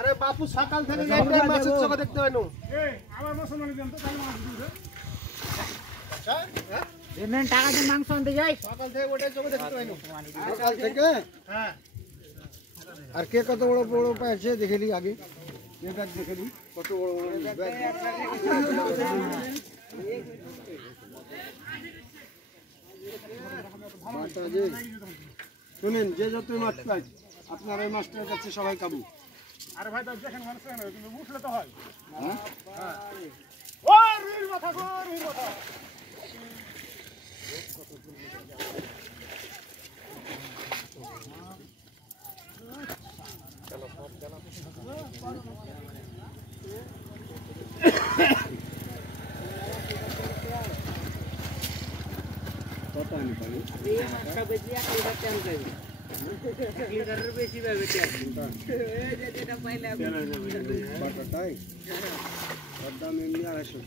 আরে বাপু সকাল থেকে একটাই মাছের চোখ দেখতে পাইনো। এই আমার মুসলমান দেন তো তাহলে মাছ দিবে। আচ্ছা হ্যাঁ এমন টাকা দিয়ে মাংস আনতে যাই সকাল থেকে ওটাই চোখ দেখতে পাইনো। সকাল থেকে হ্যাঁ আর কে কত বড় বড় পাইছে দেখেলি আগে কে ব্যাগ দেখেলি কত বড় বড় ব্যাগ মাছটা যে শুনেন যে যতই মাছ পাই আপনার এই মাছটার কাছে সবাই কাবু। আরে ভাই তো দেখেন মানুষ না কিন্তু উঠলে তো হয়। হ্যাঁ ও রুইর মাথা গো রুইর মাথা। কত আনি পানি এই মাছটা বেশি 1 লিটার তেল দেবে 1 লিটারের বেশি পাবে তেল এই যে যেটা পাইলে বাটাটাই ওর দাম এমনি 250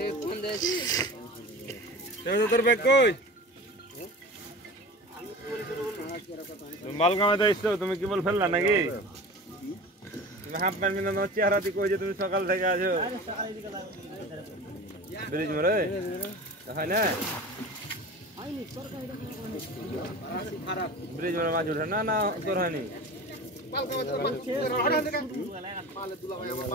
এই ফোন দেশ তোর ব্যাগ কই তুমি মাল কামাতে এসছো তুমি কি বল ফেললা নাকি তুমি হাফ প্যান্ট মিনা তোমার চেহারা দিয়ে কই যে তুমি সকাল থেকে আছো ব্রিজ মরে হয় না ব্রিজ মরে মাছ উঠে না না তোর হয়নি পাল কামাতে মাছ